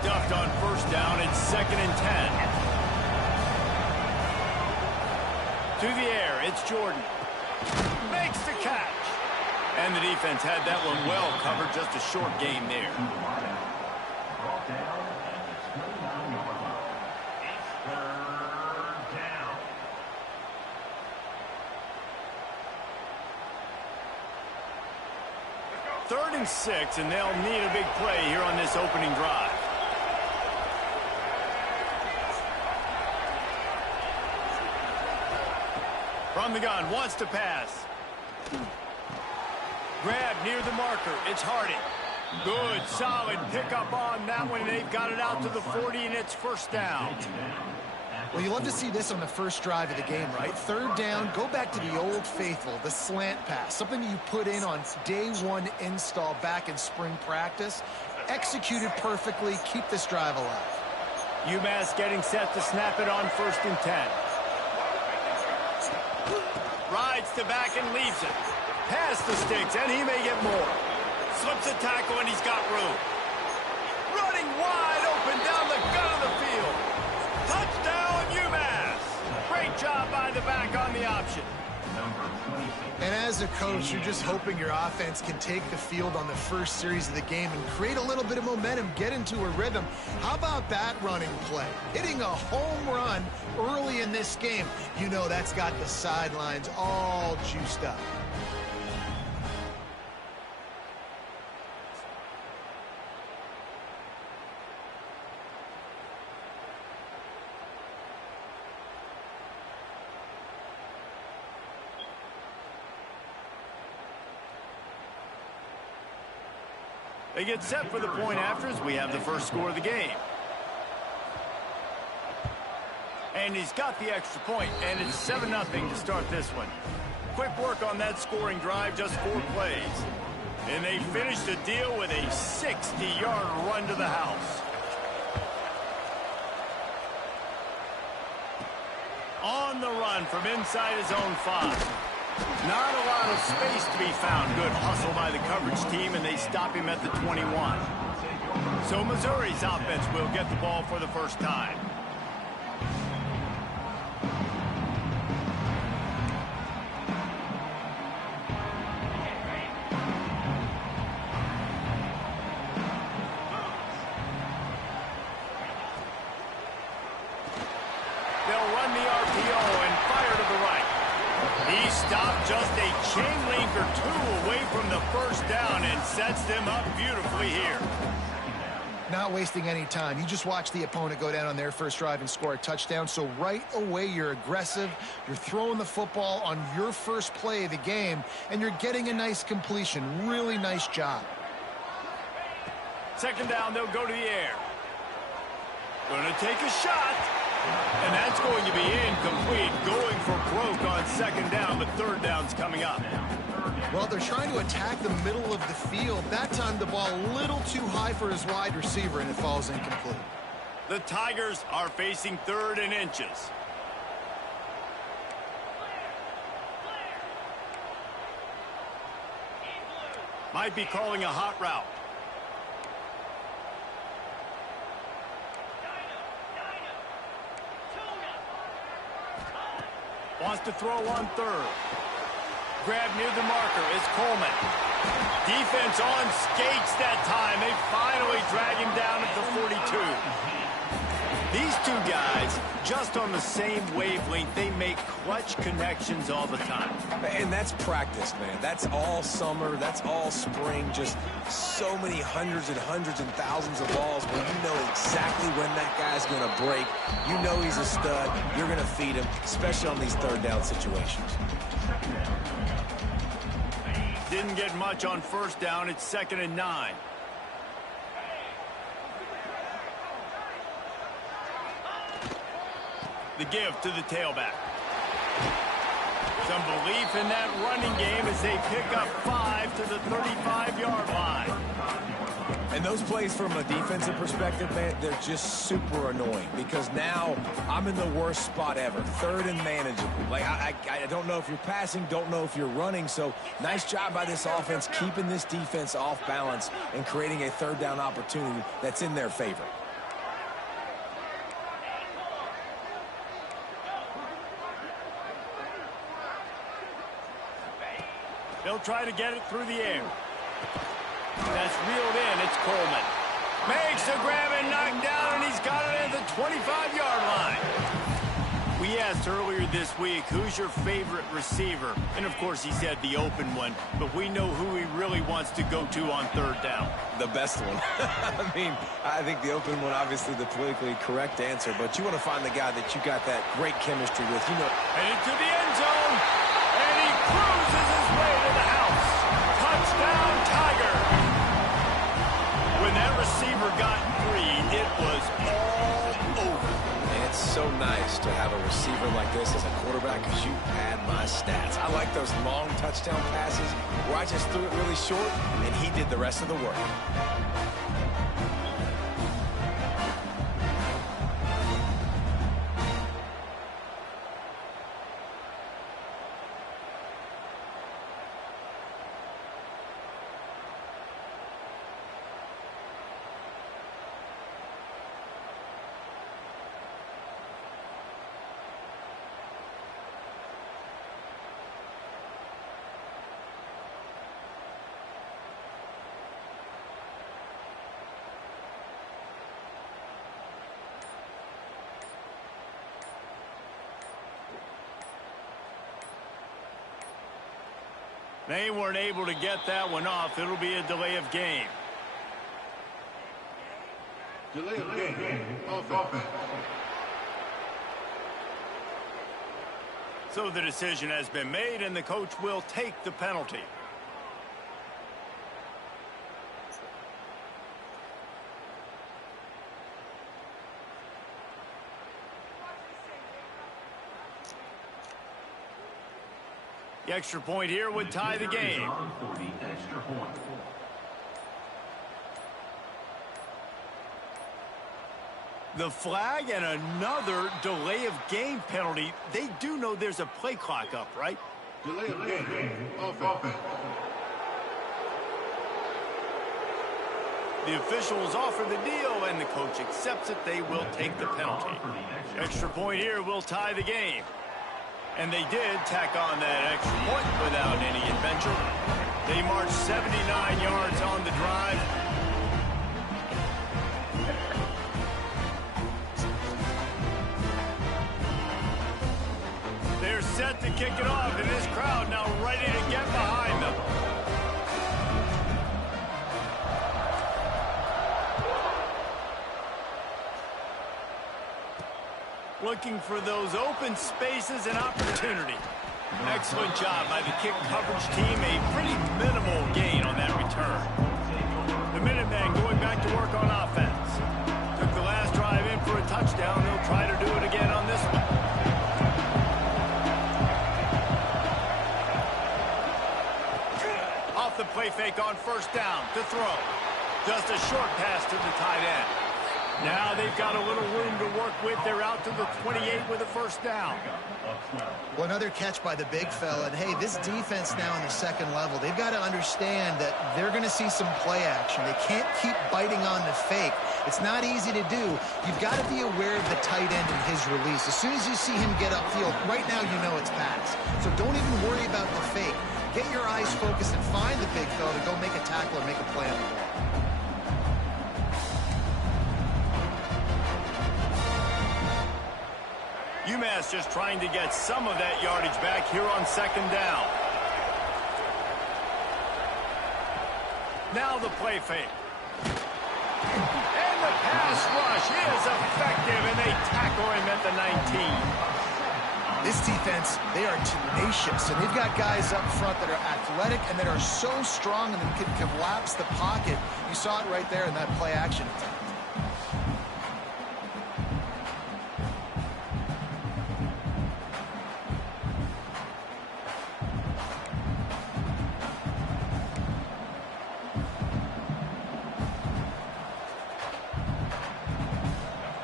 stuffed on first down. It's 2nd and 10. To the air, it's Jordan. Makes the catch. And the defense had that one well covered. Just a short game there. Third and 6, and they'll need a big play here on this opening drive. From the gun, wants to pass. Grab near the marker. It's Hardy. Good, solid pickup on that one. They've got it out to the 40, and it's first down. Well, you love to see this on the first drive of the game, right? Third down, go back to the old faithful, the slant pass, something you put in on day one install back in spring practice. Executed perfectly, keep this drive alive. UMass getting set to snap it on 1st and 10. Rides to back and leaves it. Past the sticks, and he may get more. Slips a tackle, and he's got room. Running wide open down the gut of the field. Touchdown, UMass. Great job by the back on the option. And as a coach, you're just hoping your offense can take the field on the first series of the game and create a little bit of momentum, get into a rhythm. How about that running play? Hitting a home run early in this game. You know that's got the sidelines all juiced up. They get set for the point after as we have the first score of the game. And he's got the extra point, and it's 7-0 to start this one. Quick work on that scoring drive, just 4 plays. And they finish the deal with a 60-yard run to the house. On the run from inside his own 5. Not a lot of space to be found. Good hustle by the coverage team, and they stop him at the 21. So Missouri's offense will get the ball for the first time. They'll run the RPO and fire to the right. He stopped just a chain link or 2 away from the first down and sets them up beautifully here. Not wasting any time. You just watch the opponent go down on their first drive and score a touchdown. So right away, you're aggressive. You're throwing the football on your first play of the game, and you're getting a nice completion. Really nice job. 2nd down, they'll go to the air. Going to take a shot. And that's going to be incomplete. Going for broke on 2nd down, but 3rd down's coming up. Well, they're trying to attack the middle of the field. That time the ball a little too high for his wide receiver, and it falls incomplete. The Tigers are facing 3rd and inches. Might be calling a hot route. Wants to throw on 3rd. Grab near the marker. It's Coleman. Defense on skates that time. They finally drag him down at the 42. These 2 guys, just on the same wavelength, they make clutch connections all the time. And that's practice, man. That's all summer. That's all spring. Just so many hundreds and thousands of balls where you know exactly when that guy's going to break. You know he's a stud. You're going to feed him, especially on these 3rd down situations. Didn't get much on 1st down. It's 2nd and 9. The give to the tailback. Some belief in that running game as they pick up 5 to the 35-yard line. And those plays from a defensive perspective, man, they're just super annoying because now I'm in the worst spot ever. 3rd and manageable. Like, I don't know if you're passing, don't know if you're running. So nice job by this offense keeping this defense off balance and creating a 3rd down opportunity that's in their favor. They'll try to get it through the air. That's reeled in. It's Coleman. Makes the grab and knocked down, and he's got it at the 25-yard line. We asked earlier this week, who's your favorite receiver? And, of course, he said the open one, but we know who he really wants to go to on third down. The best one. I mean, I think the open one, obviously the politically correct answer, but you want to find the guy that you got that great chemistry with. You know. Headed to the end zone, and he cruises his way to the house. Touchdown, Tiger. When that receiver got free, it was all over. And it's so nice to have a receiver like this as a quarterback because you pad my stats. I like those long touchdown passes where I just threw it really short and he did the rest of the work. They weren't able to get that one off. It'll be a delay of game. Delay of game. Offense. So the decision has been made, and the coach will take the penalty. The extra point here would tie the game. The flag and another delay of game penalty. They do know there's a play clock up, right? Delay of game. Offense. The officials offer the deal, and the coach accepts it. They will take the penalty. Extra point here will tie the game. And they did tack on that extra point without any adventure. They marched 79 yards on the drive. They're set to kick it off, and this crowd now ready to get behind them. Looking for those open spaces and opportunity. Excellent job by the kick coverage team. A pretty minimal gain on that return. The Minutemen going back to work on offense. Took the last drive in for a touchdown. They'll try to do it again on this one. Off the play fake on first down to throw. Just a short pass to the tight end. Now they've got a little room to work with. They're out to the 28 with a first down. Well, another catch by the big fella. And, hey, this defense now in the second level, they've got to understand that they're going to see some play action. They can't keep biting on the fake. It's not easy to do. You've got to be aware of the tight end and his release. As soon as you see him get upfield, right now you know it's pass. So don't even worry about the fake. Get your eyes focused and find the big fella to go make a tackle or make a play on the ball. UMass just trying to get some of that yardage back here on second down. Now the play fake. And the pass rush is effective, and they tackle him at the 19. This defense, they are tenacious, and they've got guys up front that are athletic and that are so strong and can collapse the pocket. You saw it right there in that play action attempt.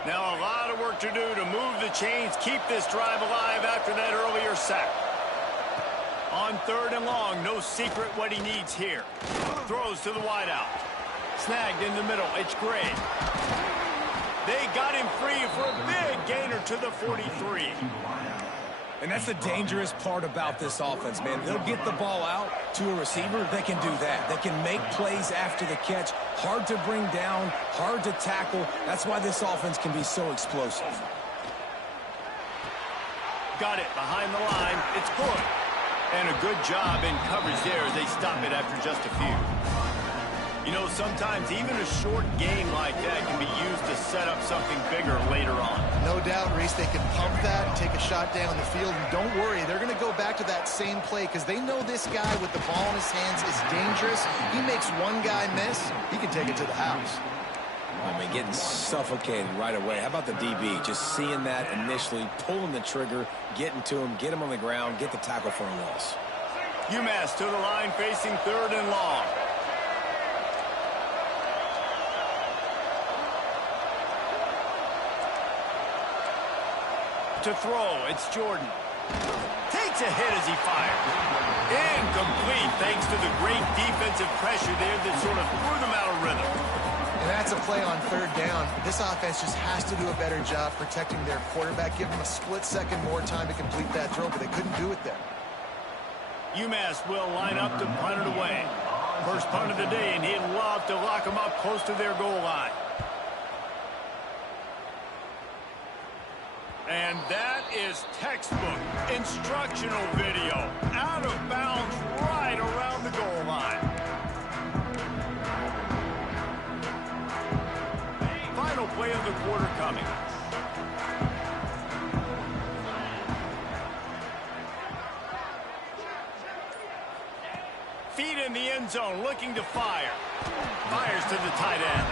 Now a lot of work to do to move the chains, keep this drive alive after that earlier sack. On third and long, no secret what he needs here. Throws to the wideout. Snagged in the middle, it's Gray. They got him free for a big gainer to the 43. And that's the dangerous part about this offense, man. They'll get the ball out to a receiver. They can do that. They can make plays after the catch. Hard to bring down, hard to tackle. That's why this offense can be so explosive. Got it behind the line. It's good. And a good job in coverage there as they stop it after just a few. You know, sometimes even a short game like that can be used to set up something bigger later on. No doubt, Reese, they can pump that and take a shot down the field. And don't worry, they're going to go back to that same play because they know this guy with the ball in his hands is dangerous. He makes one guy miss, he can take it to the house. I mean, getting suffocated right away. How about the DB? Just seeing that initially, pulling the trigger, getting to him, get him on the ground, get the tackle for a loss. UMass to the line facing 3rd and long. To throw, it's Jordan. Takes a hit as he fires. Incomplete thanks to the great defensive pressure there that sort of threw them out of rhythm. And that's a play on 3rd down. This offense just has to do a better job protecting their quarterback, give them a split second more time to complete that throw, but they couldn't do it there. UMass will line up to punt it away. First punt of the day, and he'd love to lock them up close to their goal line. And that is textbook instructional video. Out of bounds right around the goal line. Final play of the quarter coming. Feet in the end zone, looking to fire. Fires to the tight end.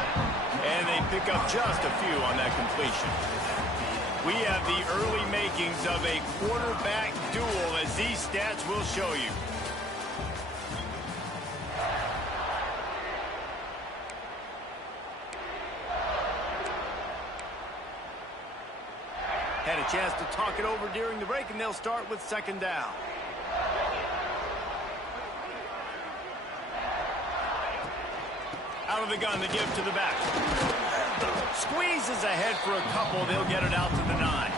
And they pick up just a few on that completion. We have the early makings of a quarterback duel, as these stats will show you. Had a chance to talk it over during the break, and they'll start with 2nd down. Out of the gun, the give to the back. Squeezes ahead for a couple. They'll get it out to the 9.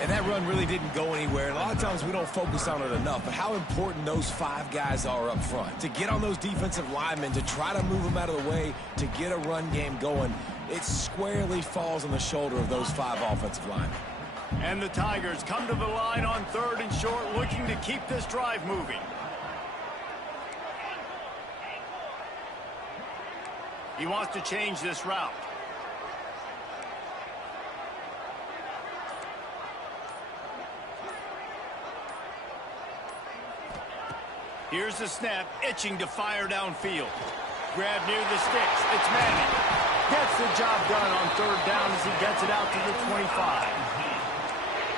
And that run really didn't go anywhere. And a lot of times we don't focus on it enough. But how important those 5 guys are up front. To get on those defensive linemen, to try to move them out of the way, to get a run game going, it squarely falls on the shoulder of those 5 offensive linemen. And the Tigers come to the line on 3rd and short, looking to keep this drive moving. He wants to change this route. Here's the snap, itching to fire downfield. Grab near the sticks. It's Manning. Gets the job done on 3rd down as he gets it out to the 25.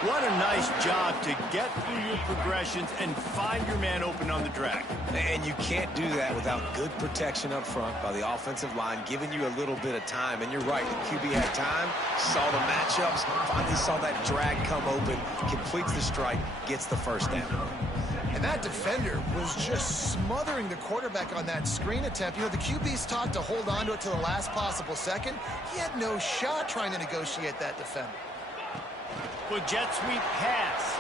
What a nice job to get through your progressions and find your man open on the drag. And you can't do that without good protection up front by the offensive line, giving you a little bit of time. And you're right, the QB had time, saw the matchups, finally saw that drag come open, completes the strike, gets the 1st down. And that defender was just smothering the quarterback on that screen attempt. You know, the QB's taught to hold on to it to the last possible second. He had no shot trying to negotiate that defender. With jet sweep pass.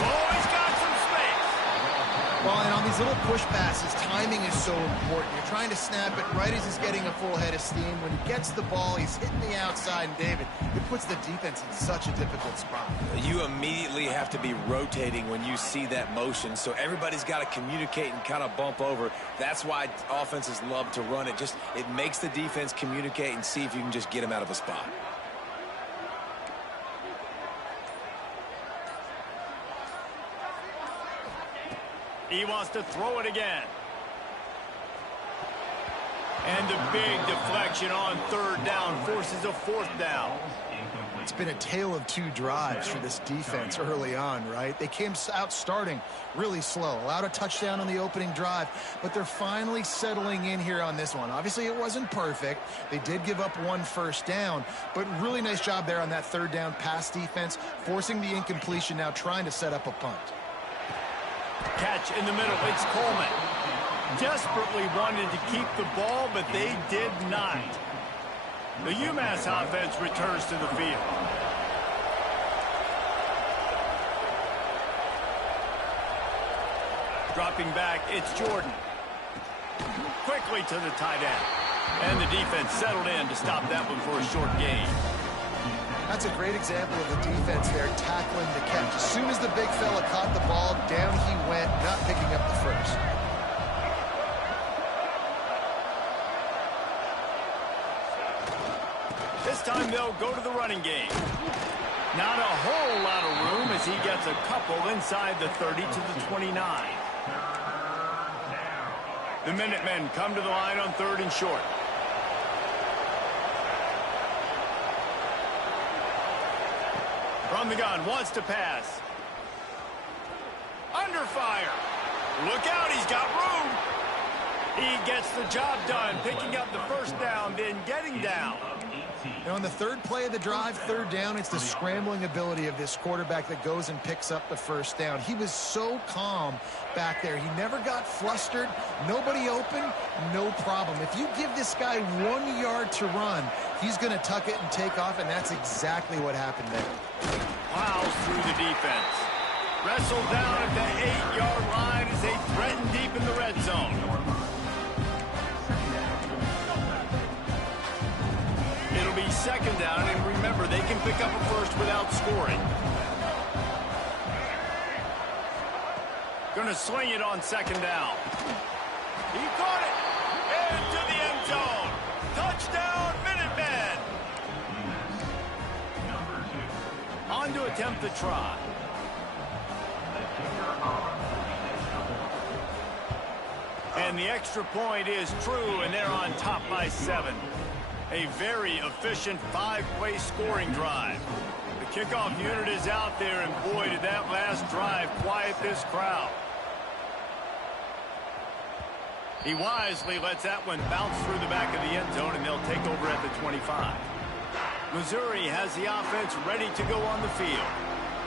Oh, he's got some space. Well, and on these little push passes, timing is so important. You're trying to snap it right as he's getting a full head of steam. When he gets the ball, he's hitting the outside, and David, it puts the defense in such a difficult spot. You immediately have to be rotating when you see that motion, so everybody's got to communicate and kind of bump over. That's why offenses love to run it. It makes the defense communicate and see if you can just get him out of a spot. He wants to throw it again. And the big deflection on 3rd down forces a 4th down. It's been a tale of 2 drives for this defense early on, right? They came out starting really slow, allowed a touchdown on the opening drive, but they're finally settling in here on this one. Obviously, it wasn't perfect. They did give up 1 first down, but really nice job there on that 3rd down pass defense, forcing the incompletion, now trying to set up a punt. Catch in the middle. It's Coleman. Desperately wanted to keep the ball, but they did not. The UMass offense returns to the field. Dropping back, it's Jordan. Quickly to the tight end. And the defense settled in to stop that one for a short gain. That's a great example of the defense there tackling the catch. As soon as the big fella caught the ball, down he went, not picking up the first. This time they'll go to the running game. Not a whole lot of room as he gets a couple inside the 30 to the 29. The Minutemen come to the line on 3rd and short. From the gun, wants to pass. Under fire. Look out, he's got room. He gets the job done, picking up the first down, then getting down. Now, on the third play of the drive, 3rd down, it's the scrambling ability of this quarterback that goes and picks up the first down. He was so calm back there. He never got flustered. Nobody open, no problem. If you give this guy 1 yard to run, he's going to tuck it and take off, and that's exactly what happened there. Plows through the defense. Wrestled down at the 8-yard line as they threaten deep in the red zone. It'll be 2nd down, and remember, they can pick up a first without scoring. Going to swing it on 2nd down. He caught it into the end zone. Touchdown, Minutemen. On to attempt the try. And the extra point is true, and they're on top by 7. A very efficient 5-play scoring drive. The kickoff unit is out there, and boy, did that last drive quiet this crowd. He wisely lets that one bounce through the back of the end zone, and they'll take over at the 25. Missouri has the offense ready to go on the field.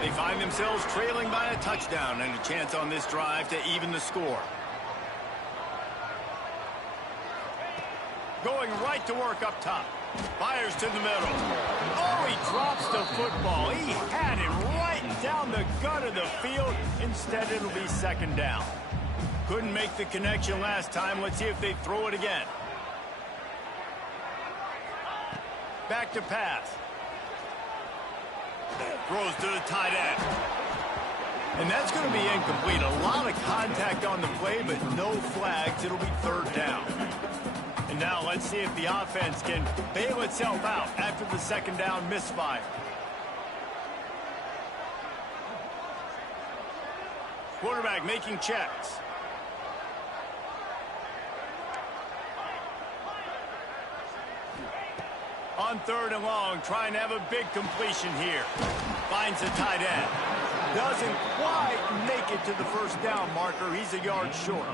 They find themselves trailing by a touchdown and a chance on this drive to even the score. Going right to work up top. Fires to the middle. Oh, he drops the football. He had it right down the gut of the field. Instead, it'll be 2nd down. Couldn't make the connection last time. Let's see if they throw it again. Back to pass. Throws to the tight end. And that's going to be incomplete. A lot of contact on the play, but no flags. It'll be 3rd down. And now let's see if the offense can bail itself out after the 2nd down misfire. Quarterback making checks. On 3rd and long, trying to have a big completion here. Finds the tight end. Doesn't quite make it to the first down marker. He's a yard short.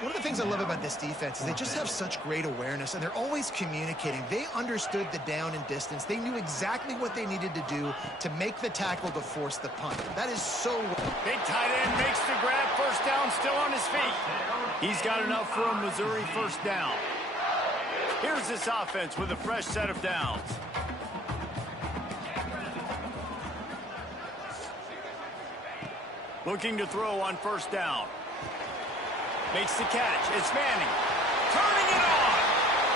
One of the things I love about this defense is they just have such great awareness, and they're always communicating. They understood the down and distance. They knew exactly what they needed to do to make the tackle to force the punt. That is so... Big tight end makes the grab. First down, still on his feet. He's got enough for a Missouri first down. Here's this offense with a fresh set of downs. Looking to throw on first down. Makes the catch. It's Manning. Turning it on.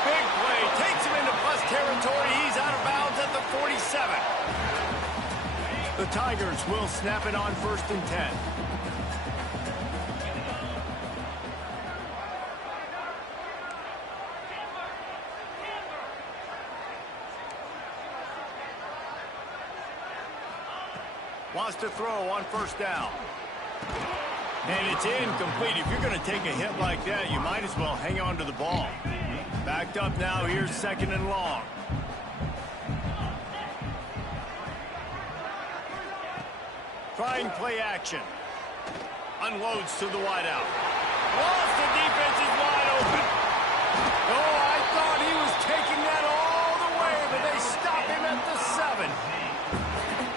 Big play. Takes him into plus territory. He's out of bounds at the 47. The Tigers will snap it on 1st and 10. Wants to throw on first down. And it's incomplete. If you're going to take a hit like that, you might as well hang on to the ball. Backed up now. Here's 2nd and long. Trying play action. Unloads to the wideout. Lost the defense is wide open. Oh, I thought he was taking that all the way, but they stop him at the 7.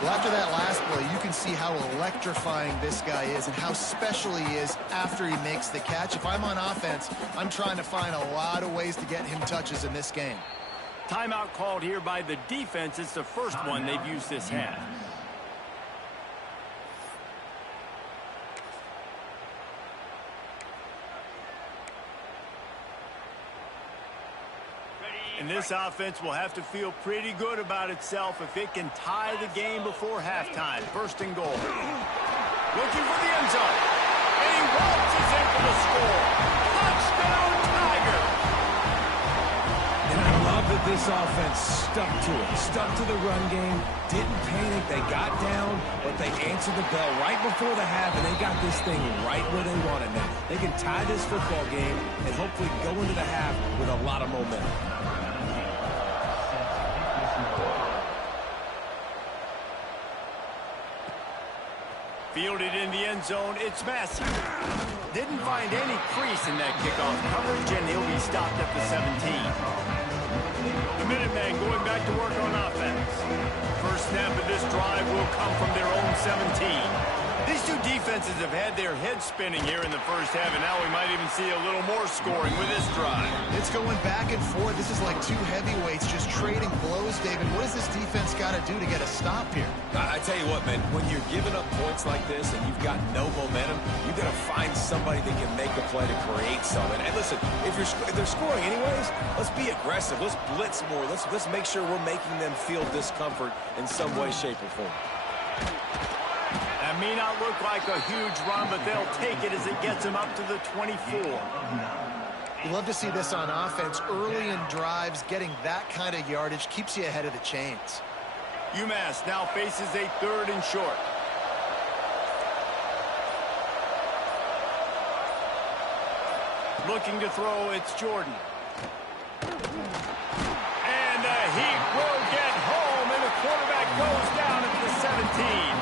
Well, after that last play, you can see how electrifying this guy is and how special he is after he makes the catch. If I'm on offense, I'm trying to find a lot of ways to get him touches in this game. Timeout called here by the defense. It's the first one they've used this half. And this offense will have to feel pretty good about itself if it can tie the game before halftime. First and goal. Looking for the end zone. And he waltzes in for the score. Touchdown, Tiger. And I love that this offense stuck to it. Stuck to the run game. Didn't panic. They got down, but they answered the bell right before the half, and they got this thing right where they want it now. They can tie this football game and hopefully go into the half with a lot of momentum. Fielded in the end zone, it's Massey. Didn't find any crease in that kickoff coverage, and he'll be stopped at the 17. The Minutemen going back to work on offense. First snap of this drive will come from their own 17. These two defenses have had their heads spinning here in the first half, and now we might even see a little more scoring with this drive. It's going back and forth. This is like two heavyweights just trading blows, David. What does this defense got to do to get a stop here? I tell you what, man, when you're giving up points like this and you've got no momentum, you've got to find somebody that can make a play to create something. And listen, if they're scoring anyways, let's be aggressive. Let's blitz more. Let's make sure we're making them feel discomfort in some way, shape, or form. That may not look like a huge run, but they'll take it as it gets them up to the 24. You love to see this on offense. Early in drives, getting that kind of yardage keeps you ahead of the chains. UMass now faces a 3rd and short. Looking to throw, it's Jordan. And the heat will get home, and the quarterback goes down at the 17.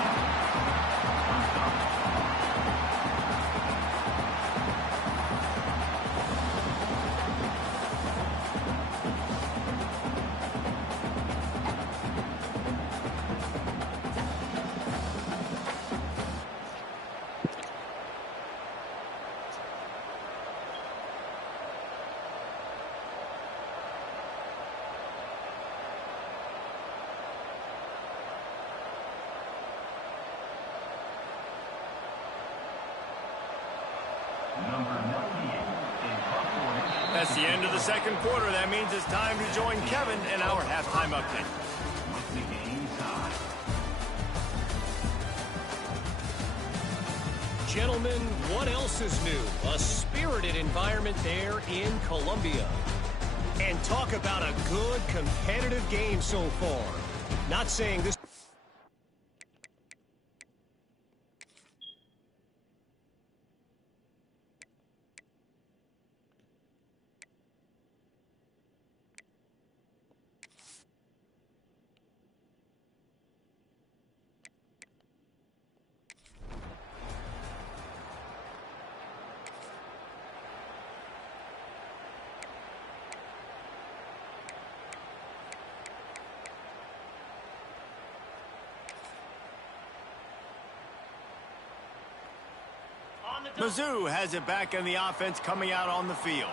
That's the end of the second quarter. That means it's time to join Kevin in our halftime update. Gentlemen, what else is new? A spirited environment there in Columbia. And talk about a good competitive game so far. Not saying this... Mizzou has it back in the offense coming out on the field.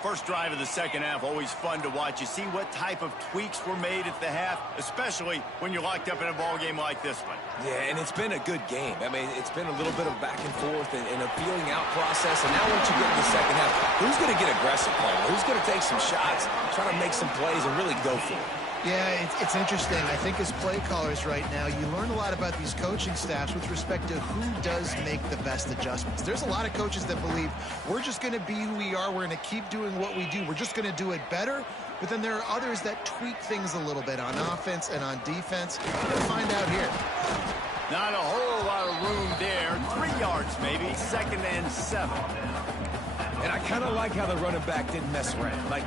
First drive of the second half, always fun to watch. You see what type of tweaks were made at the half, especially when you're locked up in a ball game like this one. Yeah, and it's been a good game. I mean, it's been a little bit of back and forth and a feeling out process. And now once you get in the second half, who's going to get aggressive playing? Who's going to take some shots, try to make some plays, and really go for it? Yeah, it's interesting. I think as play callers right now, you learn a lot about these coaching staffs with respect to who does make the best adjustments. There's a lot of coaches that believe we're just going to be who we are. We're going to keep doing what we do. We're just going to do it better. But then there are others that tweak things a little bit on offense and on defense. We're going to find out here. Not a whole lot of room there. 3 yards maybe. 2nd and 7. And I kind of like how the running back didn't mess around. Like,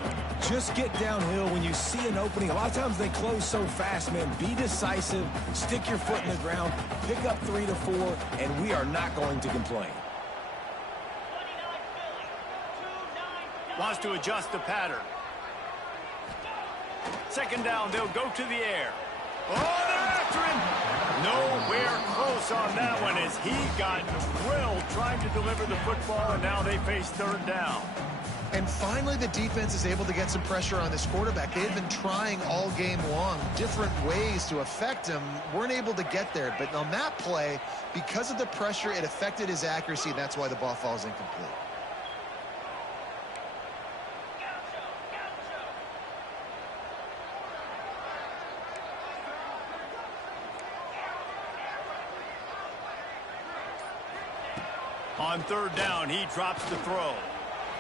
just get downhill when you see an opening. A lot of times they close so fast, man. Be decisive, stick your foot in the ground, pick up 3 to 4, and we are not going to complain. Wants to adjust the pattern. 2nd down, they'll go to the air. Oh, they're after him. Nowhere close on that one as he got drilled trying to deliver the football, and now they face 3rd down. And finally, the defense is able to get some pressure on this quarterback. They had been trying all game long different ways to affect him. Weren't able to get there. But on that play, because of the pressure, it affected his accuracy, and that's why the ball falls incomplete. On third down, he drops the throw.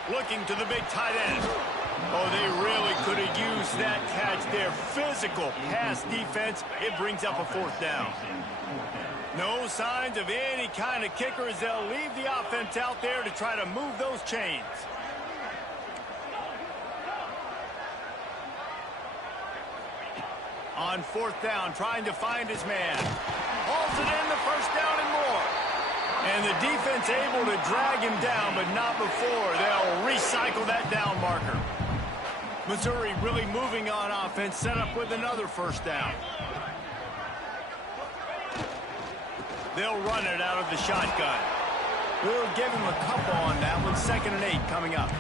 Looking to the big tight end. Oh, they really could have used that catch there. Physical pass defense. It brings up a fourth down. No signs of any kind of kicker as they'll leave the offense out there to try to move those chains. On fourth down, trying to find his man. Hauls it in, the first down and more. And the defense able to drag him down, but not before. They'll recycle that down marker. Missouri really moving on offense, set up with another first down. They'll run it out of the shotgun. We'll give him a couple on that one. 2nd and 8 coming up.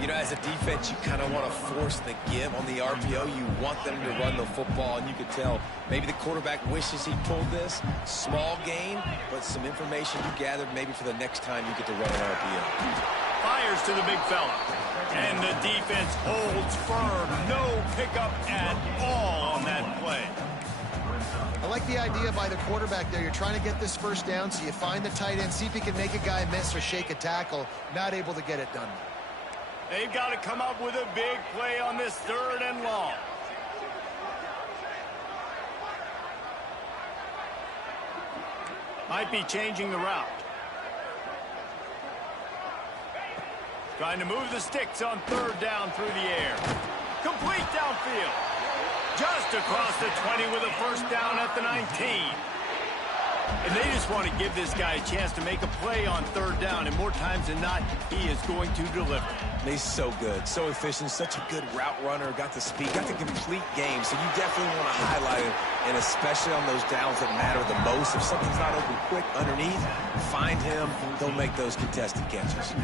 You know, as a defense, you kind of want to force the give on the RPO. You want them to run the football, and you could tell maybe the quarterback wishes he pulled this. Small gain, but some information you gathered maybe for the next time you get to run an RPO. Fires to the big fella. And the defense holds firm. No pickup at all on that play. I like the idea by the quarterback there. You're trying to get this first down, so you find the tight end, see if he can make a guy miss or shake a tackle. Not able to get it done. They've got to come up with a big play on this 3rd and long. Might be changing the route. Trying to move the sticks on 3rd down through the air. Complete downfield. Just across the 20 with a first down at the 19. And they just want to give this guy a chance to make a play on 3rd down, and more times than not, he is going to deliver. He's so good, so efficient, such a good route runner, got the speed, got the complete game, so you definitely want to highlight it, and especially on those downs that matter the most. If something's not open quick underneath, find him, he'll make those contested catches.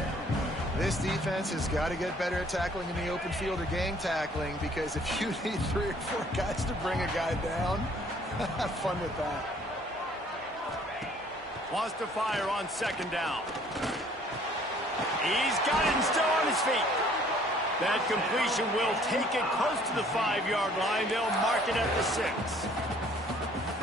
This defense has got to get better at tackling in the open field or gang tackling, because if you need 3 or 4 guys to bring a guy down, have fun with that. Wants to fire on 2nd down. He's got it and still on his feet. That completion will take it close to the 5-yard line. They'll mark it at the 6.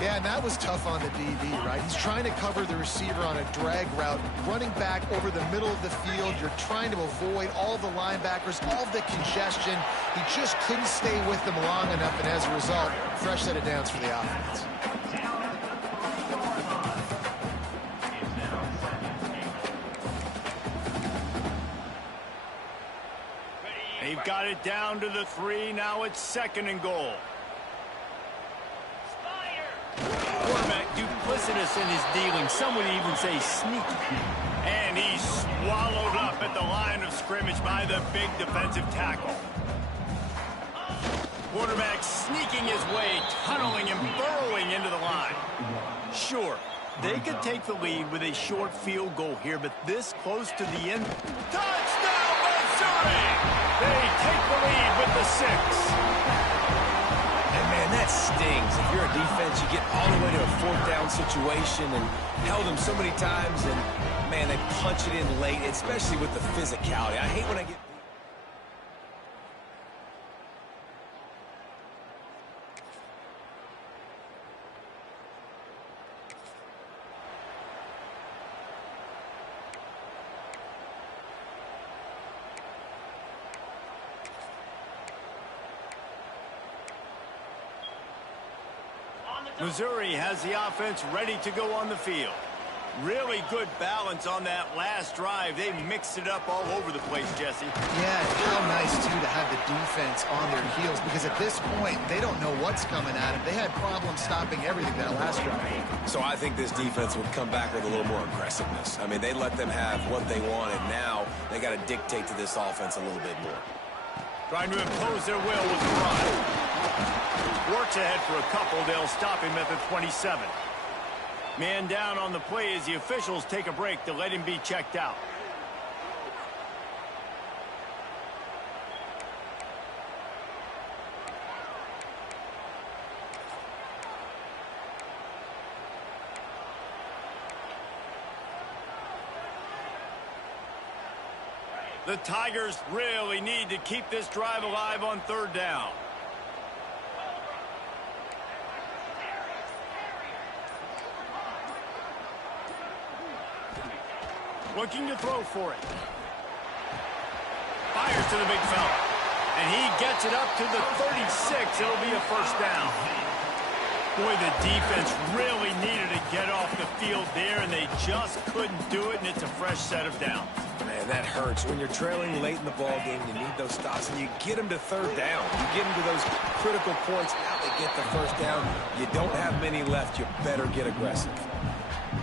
Yeah, and that was tough on the DB, right? He's trying to cover the receiver on a drag route, running back over the middle of the field. You're trying to avoid all the linebackers, all the congestion. He just couldn't stay with them long enough, and as a result, fresh set of downs for the offense. They've got it down to the 3. Now it's 2nd and goal. Quarterback duplicitous in his dealing. Some would even say sneaky. And he's swallowed up at the line of scrimmage by the big defensive tackle. Quarterback sneaking his way, tunneling and burrowing into the line. Sure, they could take the lead with a short field goal here, but this close to the end. Touchdown, Missouri! They take the lead with the 6. And, man, that stings. If you're a defense, you get all the way to a 4th down situation and held them so many times, and, man, they punch it in late, especially with the physicality. I hate when I get... Missouri has the offense ready to go on the field. Really good balance on that last drive. They mixed it up all over the place, Jesse. Yeah, how nice, too, to have the defense on their heels, because at this point, they don't know what's coming at them. They had problems stopping everything that last drive. So I think this defense would come back with a little more aggressiveness. I mean, they let them have what they wanted. Now they got to dictate to this offense a little bit more. Trying to impose their will with the run. Works ahead for a couple. They'll stop him at the 27. Man down on the play as the officials take a break to let him be checked out. The Tigers really need to keep this drive alive on 3rd down. Looking to throw for it. Fires to the big fella. And he gets it up to the 36. It'll be a first down. Boy, the defense really needed to get off the field there, and they just couldn't do it, and it's a fresh set of downs. Man, that hurts. When you're trailing late in the ball game, you need those stops, and you get them to third down. You get them to those critical points. Now they get the first down. You don't have many left. You better get aggressive.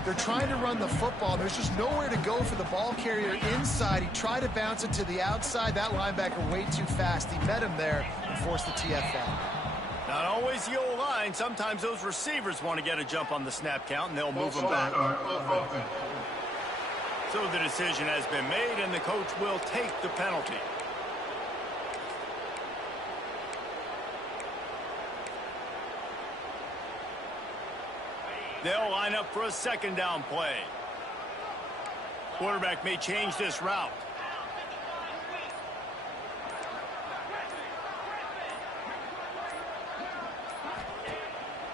They're trying to run the football. There's just nowhere to go for the ball carrier inside. He tried to bounce it to the outside. That linebacker way too fast. He met him there and forced the TFL. Not always the old line. Sometimes those receivers want to get a jump on the snap count, and they'll move them back. So the decision has been made, and the coach will take the penalty. They'll line up for a second down play. Quarterback may change this route.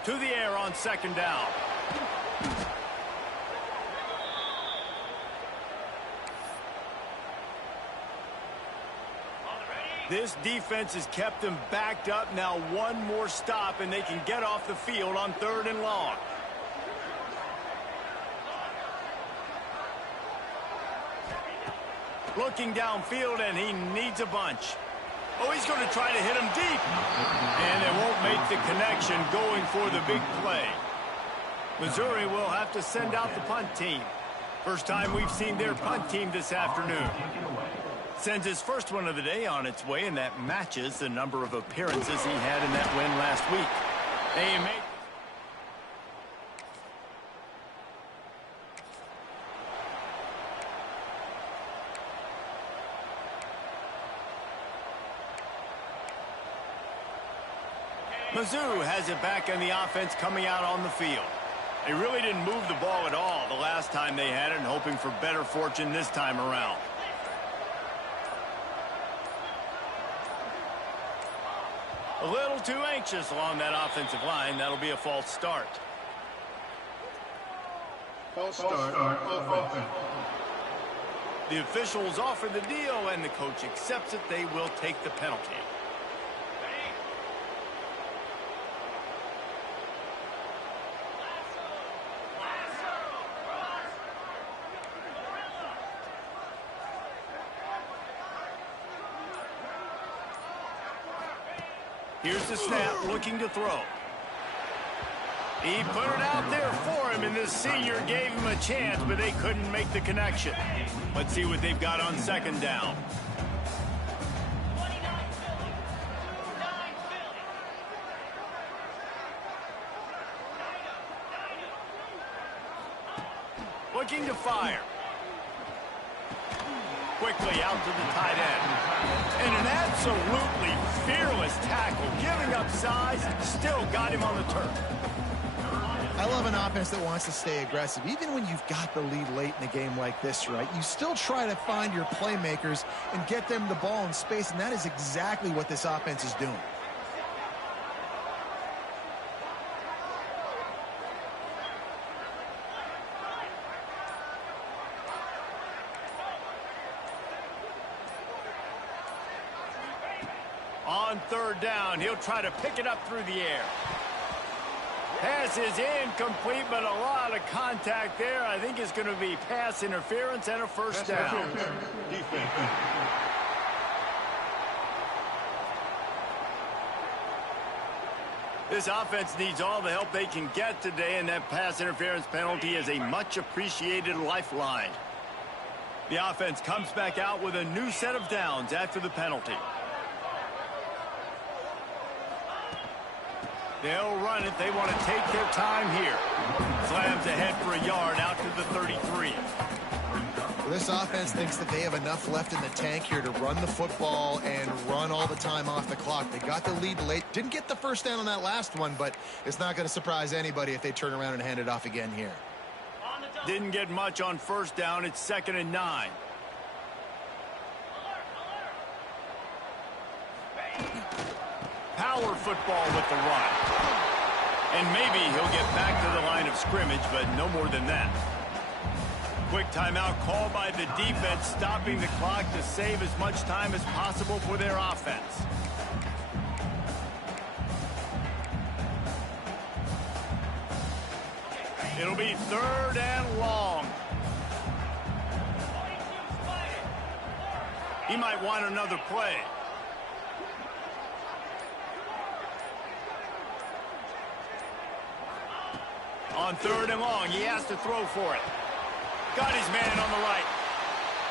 To the air on second down. This defense has kept them backed up. Now one more stop, and they can get off the field on 3rd and long. Looking downfield, and he needs a bunch. Oh, he's going to try to hit him deep. And they won't make the connection going for the big play. Missouri will have to send out the punt team. First time we've seen their punt team this afternoon. Sends his first one of the day on its way, and that matches the number of appearances he had in that win last week. They make Mizzou has it back, and the offense coming out on the field. They really didn't move the ball at all the last time they had it, and hoping for better fortune this time around. A little too anxious along that offensive line. That'll be a false start. False start. Offense. The officials offer the deal, and the coach accepts it. They will take the penalty. Here's the snap, looking to throw. He put it out there for him, and this senior gave him a chance, but they couldn't make the connection. Let's see what they've got on second down. Looking to fire. Quickly out to the tight end. And an absolutely fearless tackle, giving up size, still got him on the turf. I love an offense that wants to stay aggressive. Even when you've got the lead late in a game like this, right, you still try to find your playmakers and get them the ball in space, and that is exactly what this offense is doing. On third down, he'll try to pick it up through the air. Pass is incomplete, but a lot of contact there. I think it's going to be pass interference and a first down. This offense needs all the help they can get today, and that pass interference penalty is a much appreciated lifeline. The offense comes back out with a new set of downs after the penalty. They'll run it. They want to take their time here. Slams ahead for a yard out to the 33. This offense thinks that they have enough left in the tank here to run the football and run all the time off the clock. They got the lead late. Didn't get the first down on that last one, but it's not going to surprise anybody if they turn around and hand it off again here. Didn't get much on first down. It's 2nd and 9. Power football with the run. And maybe he'll get back to the line of scrimmage, but no more than that. Quick timeout called by the defense, stopping the clock to save as much time as possible for their offense. It'll be 3rd and long. He might want another play. On 3rd and long, he has to throw for it. Got his man on the right.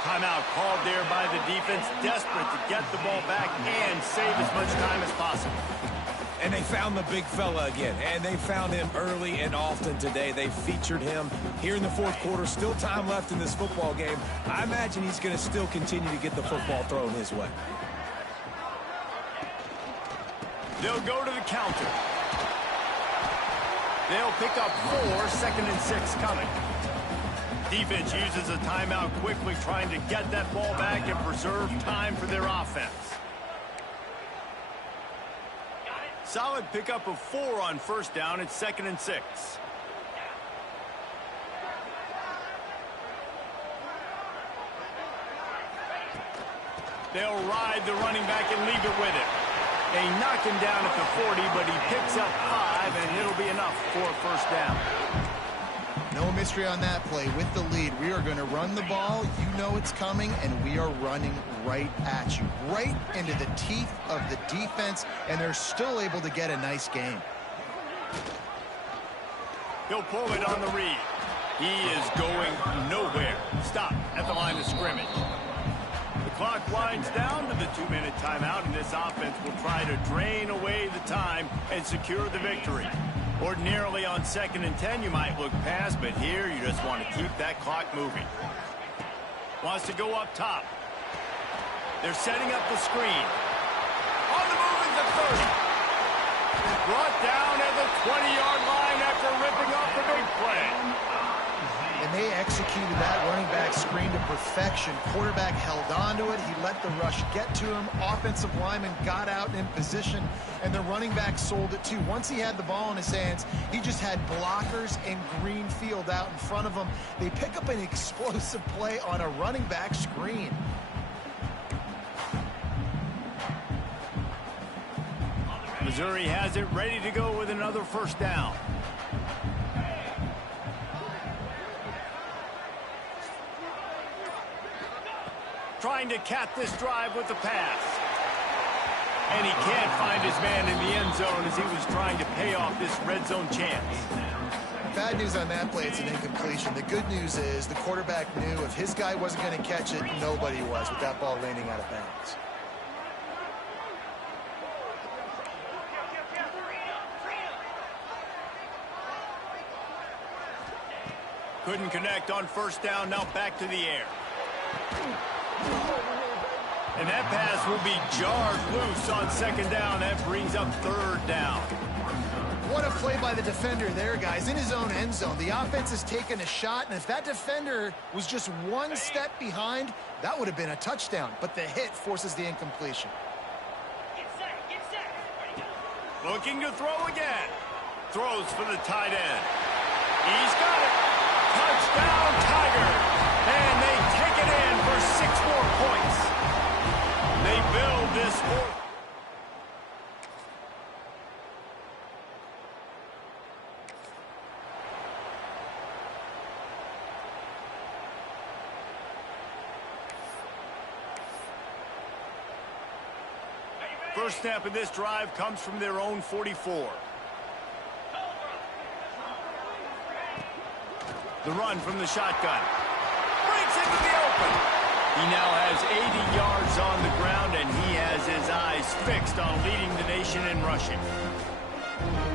Timeout called there by the defense, desperate to get the ball back and save as much time as possible. And they found the big fella again, and they found him early and often today. They featured him here in the 4th quarter. Still time left in this football game. I imagine he's going to still continue to get the football thrown his way. They'll go to the counter. They'll pick up 4, 2nd and 6 coming. Defense uses a timeout quickly, trying to get that ball back and preserve time for their offense. Solid pickup of 4 on 1st down. It's 2nd and 6. They'll ride the running back and leave it with him. They knock him down at the 40, but he picks up 5, and it'll be enough for a 1st down. No mystery on that play. With the lead, we are going to run the ball. You know it's coming, and we are running right at you, right into the teeth of the defense, and they're still able to get a nice game. He'll pull it on the read. He is going nowhere. Stop at the line of scrimmage. The clock winds down to the 2-minute timeout, and this offense will try to drain away the time and secure the victory. Ordinarily on 2nd and 10, you might look past, but here you just want to keep that clock moving. Wants to go up top. They're setting up the screen. On the move is the 30. Brought down at the 20-yard line after ripping off the big play. And they executed that running back screen to perfection. Quarterback held on to it. He let the rush get to him. Offensive lineman got out in position, and the running back sold it too. Once he had the ball in his hands, he just had blockers and green field out in front of him. They pick up an explosive play on a running back screen. Missouri has it ready to go with another 1st down. Trying to cap this drive with the pass. And he can't find his man in the end zone as he was trying to pay off this red zone chance. Bad news on that play, it's an incompletion. The good news is the quarterback knew if his guy wasn't going to catch it, nobody was with that ball landing out of bounds. Couldn't connect on 1st down, now back to the air. And that pass will be jarred loose on 2nd down. That brings up 3rd down. What a play by the defender there, guys, in his own end zone. The offense has taken a shot, and if that defender was just 1 step behind, that would have been a touchdown. But the hit forces the incompletion. Looking to throw again. Throws for the tight end. He's got it. Touchdown, Tiger. And they take it in for 6 more points. They build this score. First snap of this drive comes from their own 44. The run from the shotgun. Breaks into the open. He now has 80 yards on the ground, and he has his eyes fixed on leading the nation in rushing.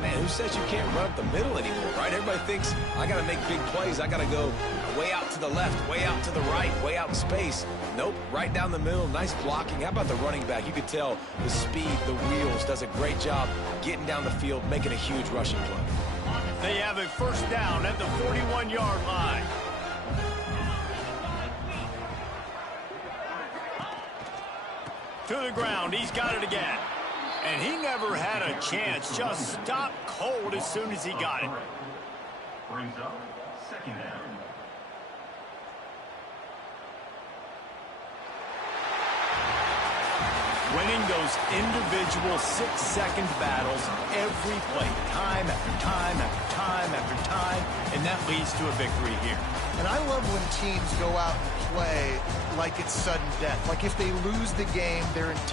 Man, who says you can't run up the middle anymore, right? Everybody thinks, I got to make big plays. I got to go way out to the left, way out to the right, way out in space. Nope, right down the middle, nice blocking. How about the running back? You could tell the speed, the wheels, does a great job getting down the field, making a huge rushing play. They have a 1st down at the 41-yard line. To the ground, he's got it again. And he never had a chance, just stopped cold as soon as he got it. Brings up 2nd down. winning those individual 6-second battles every play, time after time after time after time, and that leads to a victory here. And I love when teams go out and play like it's sudden death. Like if they lose the game, their entire